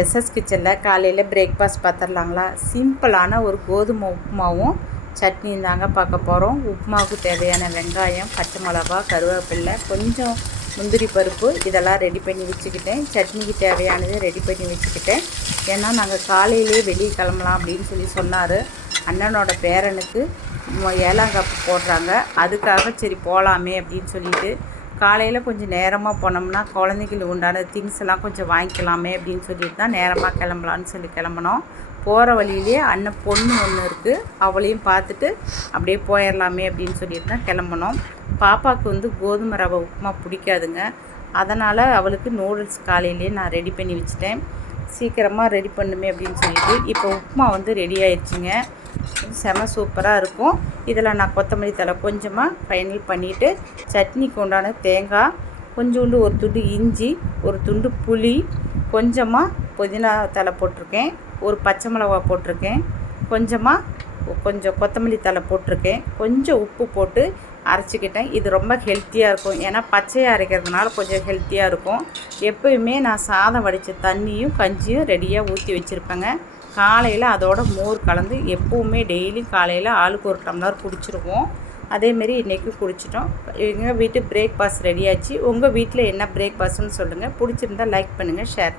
SS கிச்சனில் காலையில் breakfast பார்த்துடலாங்களா? சிம்பிளான ஒரு கோதுமை உப்புமாவும் சட்னியும் தாங்க பார்க்க போகிறோம். உப்புமாவுக்கு தேவையான வெங்காயம், பச்சை மிளகா, கருவேப்பிலை, கொஞ்சம் முந்திரி பருப்பு இதெல்லாம் ரெடி பண்ணி வச்சுக்கிட்டேன். சட்னிக்கு தேவையானது ரெடி பண்ணி வச்சுக்கிட்டேன். ஏன்னா நாங்கள் காலையிலே வெளியே கிளம்பலாம் அப்படின்னு சொன்னார். அண்ணனோட பேரனுக்கு 7ஆம் காப்பு போடுறாங்க. அதுக்காக சரி போகலாமே அப்படின்னு சொல்லிட்டு காலையில் கொஞ்சம் நேரமாக போனோம்னா குழந்தைங்களுக்கு உண்டான திங்ஸ் எல்லாம் கொஞ்சம் வாங்கிக்கலாமே அப்படின்னு சொல்லிட்டு தான் நேரமாக கிளம்பலான்னு சொல்லி கிளம்பினோம். போகிற வழியிலே அண்ணன் பொண்ணு ஒன்று இருக்குது, அவளையும் பார்த்துட்டு அப்படியே போயிடலாமே அப்படின்னு சொல்லிட்டு தான் கிளம்பினோம். பாப்பாவுக்கு கோதுமை ரவை உப்புமா பிடிக்காதுங்க. அதனால் அவளுக்கு நூடுல்ஸ் காலையிலேயே நான் ரெடி பண்ணி வச்சுட்டேன். சீக்கிரமாக ரெடி பண்ணுமே அப்படின்னு சொல்லிட்டு இப்போ உப்புமா ரெடி ஆயிடுச்சுங்க. செம சூப்பராக இருக்கும். இதில் நான் கொத்தமல்லி தழை கொஞ்சமாக ஃபைனல் பண்ணிவிட்டு சட்னிக்கு உண்டான தேங்காய், கொஞ்சோண்டு ஒரு துண்டு இஞ்சி, ஒரு துண்டு புளி, கொஞ்சமாக புதினா தழை போட்டிருக்கேன், ஒரு பச்சை மிளகா போட்டிருக்கேன், கொஞ்சம் கொத்தமல்லி தழை போட்டிருக்கேன், கொஞ்சம் உப்பு போட்டு அரைச்சிக்கிட்டேன். இது ரொம்ப ஹெல்த்தியாக இருக்கும். ஏன்னா பச்சையாக அரைக்கிறதுனால கொஞ்சம் ஹெல்த்தியாக இருக்கும். எப்போயுமே நான் சாதம் வடித்த தண்ணியும் கஞ்சியும் ரெடியாக ஊற்றி வச்சுருப்பேங்க. காலையில் அதோட மோர் கலந்து எப்போவுமே டெய்லி காலையில் ஆளுக்கு ஒரு டம்ளர் குடிச்சிருவோம். அதேமாரி இன்றைக்கி குடிச்சிட்டோம். எங்கள் வீட்டு பிரேக்ஃபாஸ்ட் ரெடியாச்சு. உங்கள் வீட்டில் என்ன பிரேக்ஃபாஸ்ட்னு சொல்லுங்கள். பிடிச்சிருந்தால் லைக் பண்ணுங்கள், ஷேர்